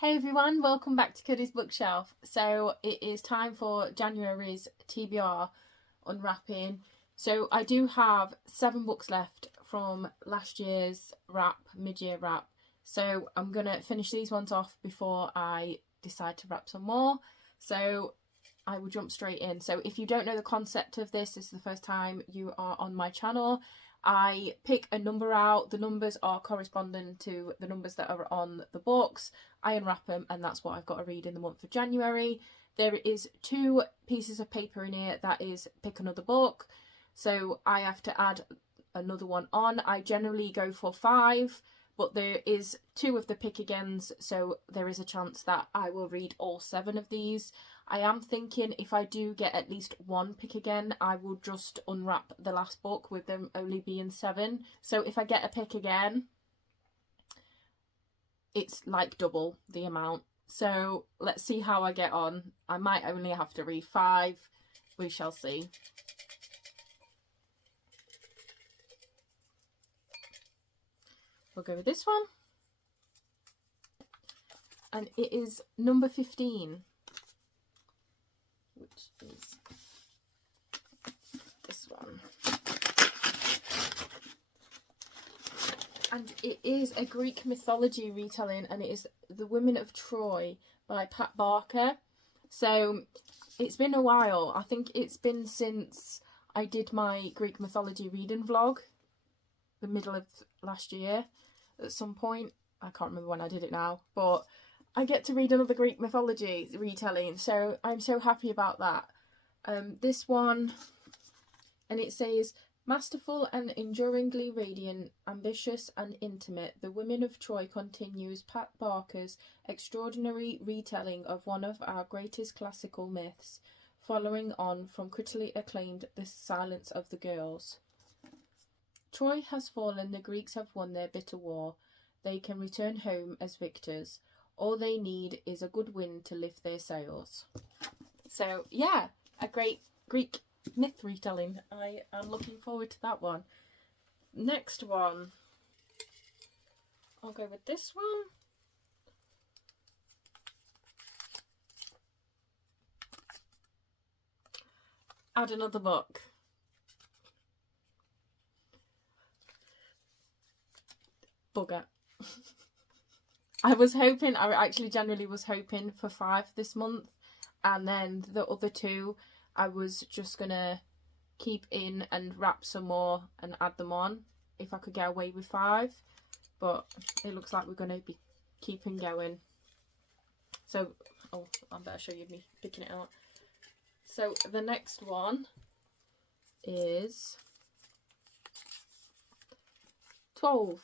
Hey everyone, welcome back to Cuddy's bookshelf. So it is time for January's TBR unwrapping. So I do have 7 books left from last year's mid-year wrap. So I'm going to finish these ones off before I decide to wrap some more. So I will jump straight in. So if you don't know the concept of this is the first time you are on my channel, I pick a number out. The numbers are corresponding to the numbers that are on the books. I unwrap them, and that's what I've got to read in the month of January. There is 2 pieces of paper in here that is pick another book, so I have to add another one on. I generally go for 5, but there is 2 of the pick agains, so there is a chance that I will read all 7 of these. I am thinking if I do get at least 1 pick again, I will just unwrap the last book with them only being 7. So if I get a pick again, it's like double the amount. So let's see how I get on. I might only have to read 5. We shall see. We'll go with this one. And it is number 15. Which is this one. And it is a Greek mythology retelling, and it is The Women of Troy by Pat Barker. So it's been a while. I think it's been since I did my Greek mythology reading vlog, the middle of last year at some point. I can't remember when I did it now, but I get to read another Greek mythology retelling, so I'm so happy about that. This one, and it says, masterful and enduringly radiant, ambitious and intimate, The Women of Troy continues Pat Barker's extraordinary retelling of one of our greatest classical myths, following on from critically acclaimed The Silence of the Girls. Troy has fallen, the Greeks have won their bitter war. They can return home as victors. All they need is a good wind to lift their sails. So yeah, a great Greek myth retelling. I am looking forward to that one. Next one, I'll go with this one. Add another book. Bugger. I actually generally was hoping for 5 this month, and then the other 2 I was just gonna keep in and wrap some more and add them on if I could get away with 5, but it looks like we're gonna be keeping going. So, oh, I better show you me picking it out. So the next one is 12.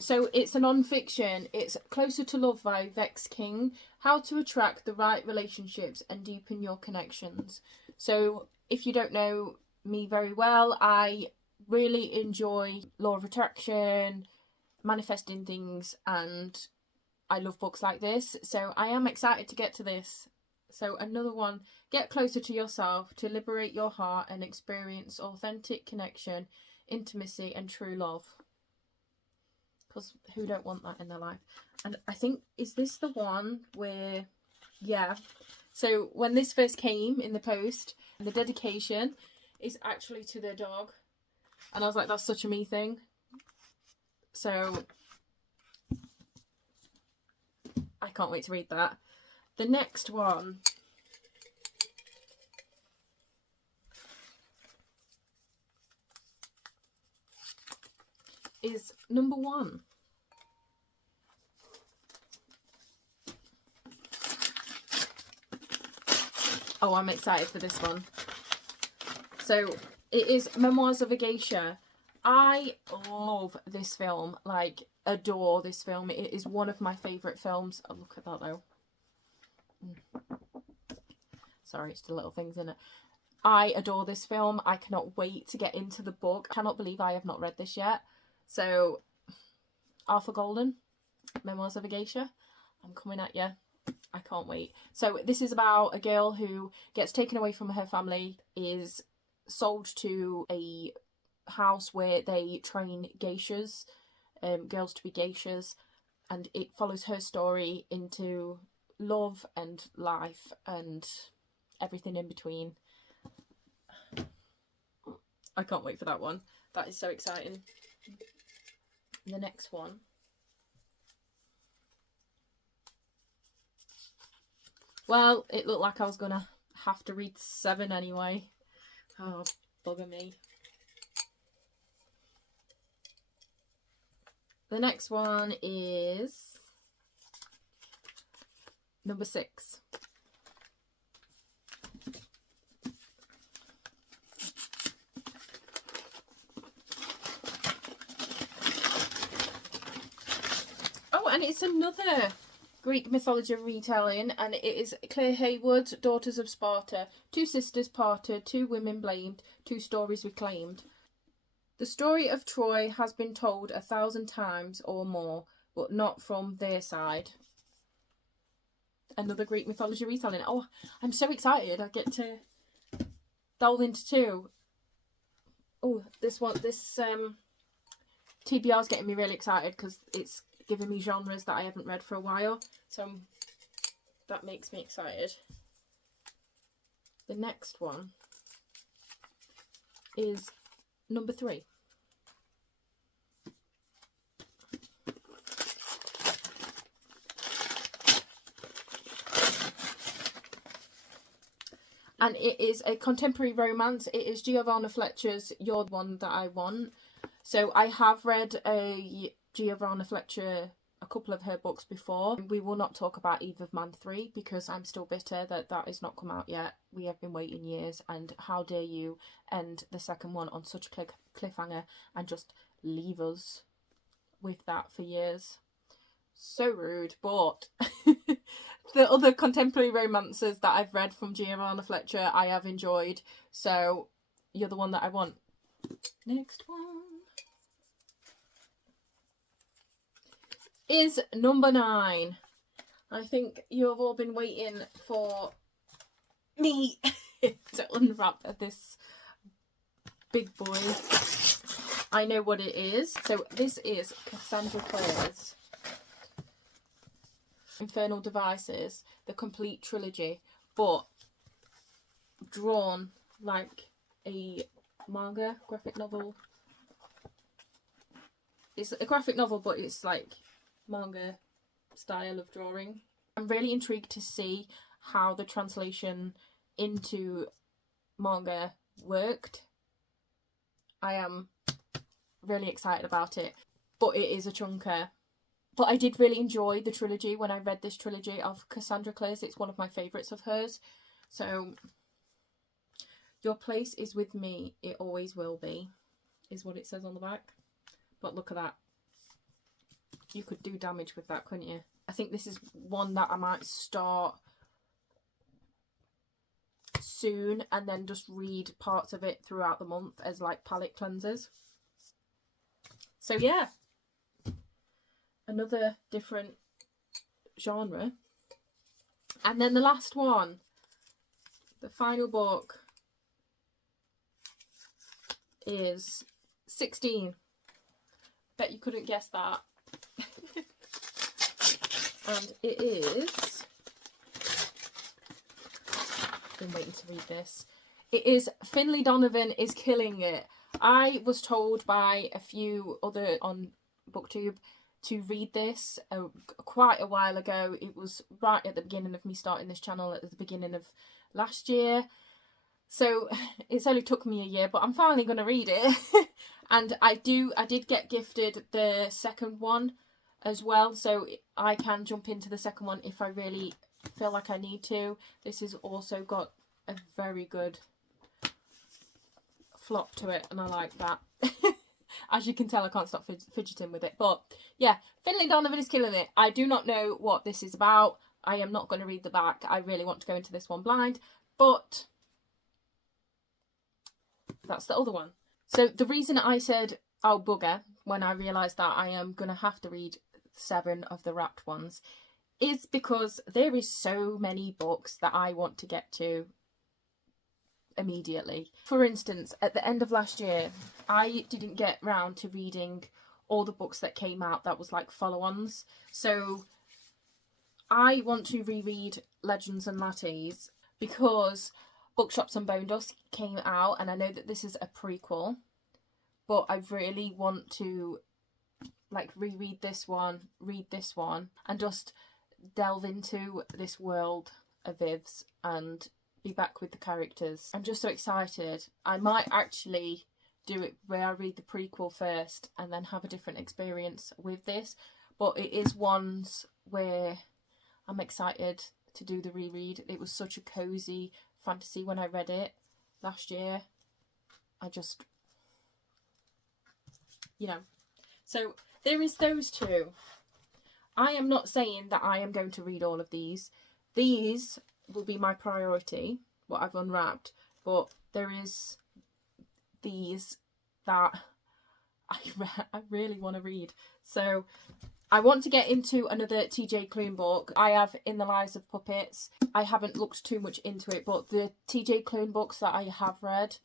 So it's a non-fiction. It's Closer to Love by Vex King. How to attract the right relationships and deepen your connections. So if you don't know me very well, I really enjoy law of attraction, manifesting things, and I love books like this. So I am excited to get to this. So another one, get closer to yourself to liberate your heart and experience authentic connection, intimacy and true love. Because who don't want that in their life? And I think, is this the one where, yeah. So when this first came in the post, the dedication is actually to their dog. And I was like, that's such a me thing. So I can't wait to read that. The next one is number 1. Oh, I'm excited for this one. So it is Memoirs of Agatha. I love this film, like adore this film. It is one of my favourite films. Oh, look at that though. Sorry, it's the little things in it. I adore this film. I cannot wait to get into the book. I cannot believe I have not read this yet. So, Arthur Golden, Memoirs of Agatha, I'm coming at you. I can't wait. So this is about a girl who gets taken away from her family, is sold to a house where they train geishas, girls to be geishas, and it follows her story into love and life and everything in between. I can't wait for that one. That is so exciting. The next one well, it looked like I was gonna have to read 7 anyway. Oh, bugger me. The next one is number 6. Oh, and it's another Greek mythology retelling, and it is Claire Haywood, Daughters of Sparta. 2 sisters parted, 2 women blamed, 2 stories reclaimed. The story of Troy has been told 1,000 times or more, but not from their side. Another Greek mythology retelling. Oh, I'm so excited. I get to delve into 2. Oh, this TBR is getting me really excited because it's giving me genres that I haven't read for a while. So that makes me excited. The next one is number 3. And it is a contemporary romance. It is Giovanna Fletcher's You're the One That I Want. So I have read a Giovanna Fletcher, a couple of her books before. We will not talk about Eve of Man 3 because I'm still bitter that that has not come out yet. We have been waiting years, and how dare you end the second one on such a cliffhanger and just leave us with that for years. So rude. But the other contemporary romances that I've read from Giovanna Fletcher I have enjoyed. So You're the One That I Want. Next one is number 9. I think you have all been waiting for me to unwrap this big boy. I know what it is. So this is Cassandra Clare's Infernal Devices, the complete trilogy, but drawn like a manga, graphic novel. It's a graphic novel, but it's like manga style of drawing. I'm really intrigued to see how the translation into manga worked. I am really excited about it, but it is a chunker. But I did really enjoy the trilogy when I read this trilogy of Cassandra Clare's. It's one of my favourites of hers. So, Your Place is With Me, It Always Will Be, is what it says on the back. But look at that. You could do damage with that, couldn't you? I think this is one that I might start soon and then just read parts of it throughout the month as like palette cleansers. So yeah, another different genre. And then the last one, the final book, is 16. Bet you couldn't guess that. And it is, I've been waiting to read this. It is Finlay Donovan Is Killing It. I was told by a few other on BookTube to read this quite a while ago. It was right at the beginning of me starting this channel at the beginning of last year. So it's only took me a year, but I'm finally going to read it. And I did get gifted the second one as well, so I can jump into the second one if I really feel like I need to. This has also got a very good flop to it, and I like that. As you can tell, I can't stop fidgeting with it. But yeah, Finlay Donovan Is Killing It. I do not know what this is about. I am not going to read the back. I really want to go into this one blind, but that's the other one. So the reason I said, oh bugger, when I realised that I am going to have to read 7 of the wrapped ones, is because there is so many books that I want to get to immediately. For instance, at the end of last year, I didn't get round to reading all the books that came out that was like follow-ons. So I want to reread Legends and Lattes because Bookshops and Bone Dust came out, and I know that this is a prequel, but I really want to like reread this one, read this one, and just delve into this world of Viv's and be back with the characters. I'm just so excited. I might actually do it where I read the prequel first and then have a different experience with this, but it is ones where I'm excited to do the reread. It was such a cozy fantasy when I read it last year. I just, you know. So there is those two. I am not saying that I am going to read all of these. These will be my priority, what I've unwrapped, but there is these that I really want to read. So I want to get into another TJ Klune book. I have In the Lives of Puppets. I haven't looked too much into it, but the TJ Klune books that I have read,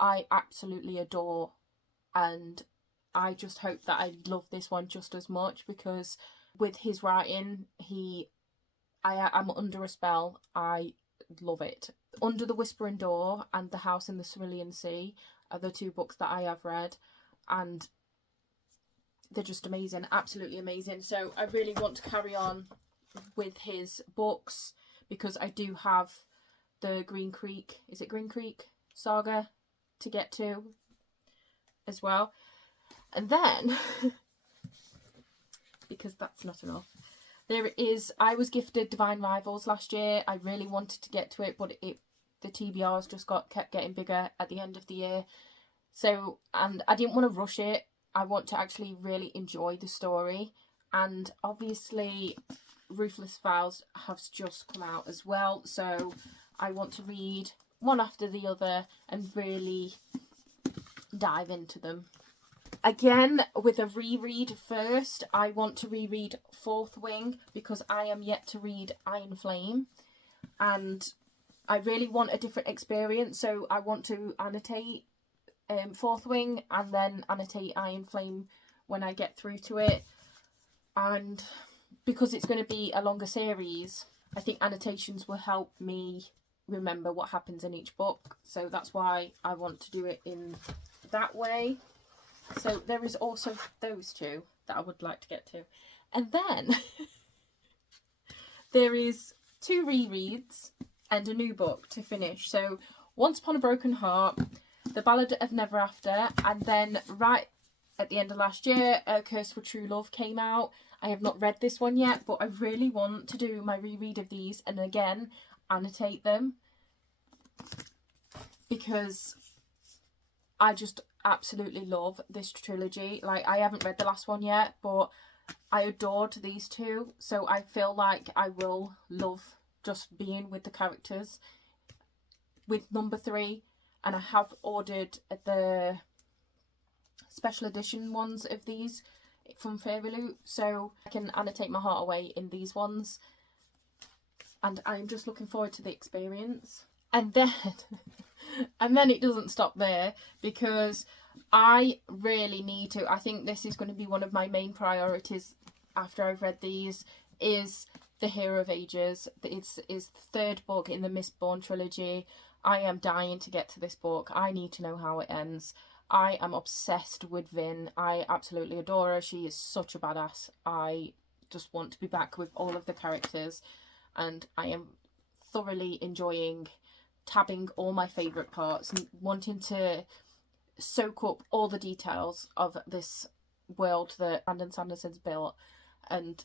I absolutely adore. And I just hope that I love this one just as much, because with his writing, I'm under a spell. I love it. Under the Whispering Door and The House in the Cerulean Sea are the two books that I have read, and they're just amazing, absolutely amazing. So I really want to carry on with his books because I do have the Green Creek saga to get to as well. And then, because that's not enough, I was gifted Divine Rivals last year. I really wanted to get to it, but the TBRs just kept getting bigger at the end of the year. So, and I didn't want to rush it. I want to actually really enjoy the story. And obviously, Ruthless Vows has just come out as well. So I want to read one after the other and really dive into them. Again, with a reread first, I want to reread Fourth Wing because I am yet to read Iron Flame. And I really want a different experience. So I want to annotate Fourth Wing and then annotate Iron Flame when I get through to it. And because it's going to be a longer series, I think annotations will help me remember what happens in each book. So that's why I want to do it in that way. So there is also those two that I would like to get to. And then there is 2 rereads and a new book to finish. So Once Upon a Broken Heart, The Ballad of Never After, and then right at the end of last year, A Curse for True Love came out. I have not read this one yet, but I really want to do my reread of these and again annotate them because I just absolutely love this trilogy. Like, I haven't read the last one yet, but I adored these two, so I feel like I will love just being with the characters with number 3. And I have ordered the special edition ones of these from Fairy Loot, so I can annotate my heart away in these ones. And I'm just looking forward to the experience. And then and then it doesn't stop there, because I really need to, I think this is going to be one of my main priorities after I've read these, is The Hero of Ages. It's the 3rd book in the Mistborn trilogy. I am dying to get to this book. I need to know how it ends. I am obsessed with Vin. I absolutely adore her. She is such a badass. I just want to be back with all of the characters, and I am thoroughly enjoying tabbing all my favourite parts and wanting to soak up all the details of this world that Brandon Sanderson's built, and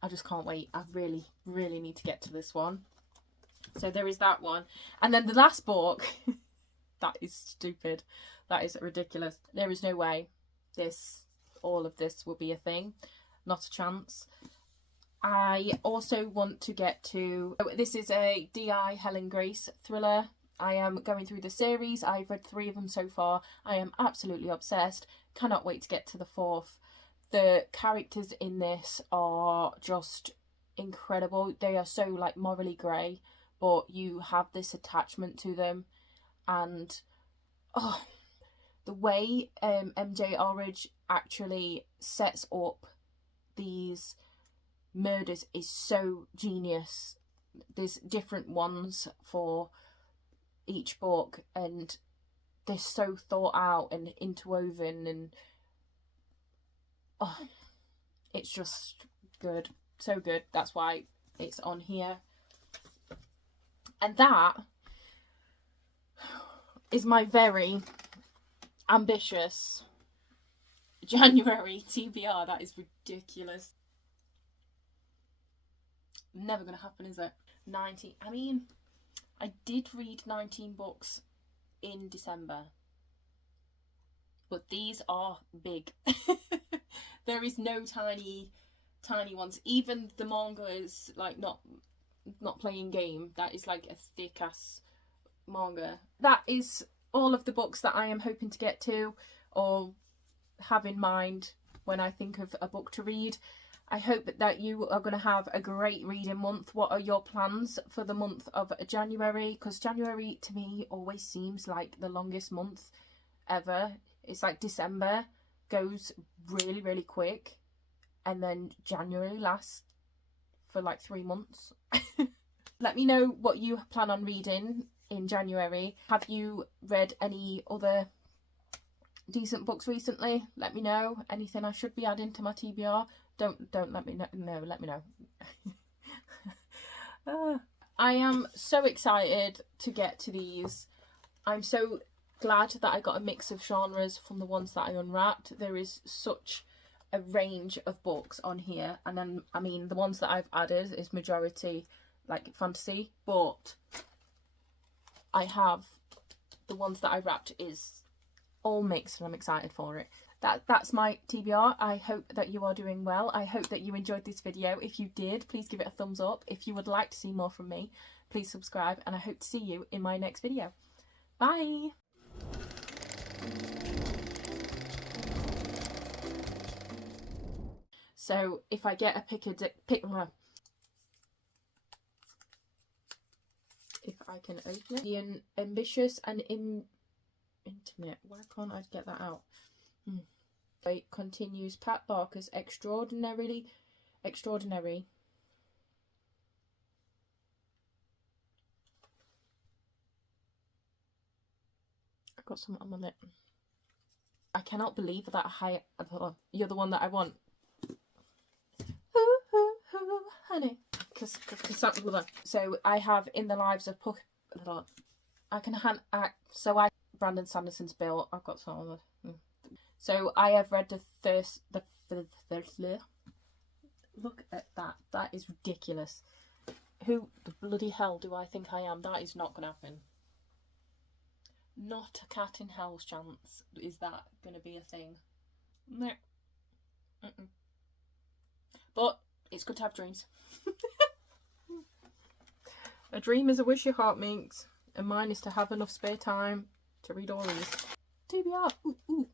I just can't wait. I really, really need to get to this one. So there is that one. And then the last book, that is stupid. That is ridiculous. There is no way all of this will be a thing. Not a chance. I also want to get to, this is a D.I. Helen Grace thriller. I am going through the series. I've read 3 of them so far. I am absolutely obsessed. Cannot wait to get to the 4th. The characters in this are just incredible. They are so like morally grey, but you have this attachment to them, and oh, the way MJ Orridge actually sets up these murders is so genius. There's different ones for each book, and they're so thought out and interwoven, and oh, it's just good, so good. That's why it's on here. And that is my very ambitious January TBR. That is ridiculous. Never gonna happen, is it? 19. I mean, I did read 19 books in December, but these are big. There is no tiny ones. Even the manga is like not playing game. That is like a thick ass manga. That is all of the books that I am hoping to get to or have in mind when I think of a book to read. I hope that you are going to have a great reading month. What are your plans for the month of January? Because January to me always seems like the longest month ever. It's like December goes really, really quick, and then January lasts for like 3 months. Let me know what you plan on reading in January. Have you read any other decent books recently? Let me know. Anything I should be adding to my TBR? Don't let me know. No, let me know. I am so excited to get to these. I'm so glad that I got a mix of genres from the ones that I unwrapped. There is such a range of books on here, and then I mean the ones that I've added is majority like fantasy, but I have the ones that I wrapped is all mixed, and I'm excited for it. That's my TBR. I hope that you are doing well. I hope that you enjoyed this video. If you did, please give it a thumbs up. If you would like to see more from me, please subscribe, and I hope to see you in my next video. Bye! So if I get a if I can open it, the ambitious and intimate. Why can't I get that out? It continues Pat Barker's extraordinary. I've got something on my lip. I cannot believe that you're the one that I want. Honey. So I have In the Lives of Brandon Sanderson's Bill. I've got some on the. So I have read the look at that. That is ridiculous. Who the bloody hell do I think I am? That is not going to happen. Not a cat in hell's chance. Is that going to be a thing? No. But it's good to have dreams. A dream is a wish your heart makes, and mine is to have enough spare time to read all these. TBR. Ooh, ooh.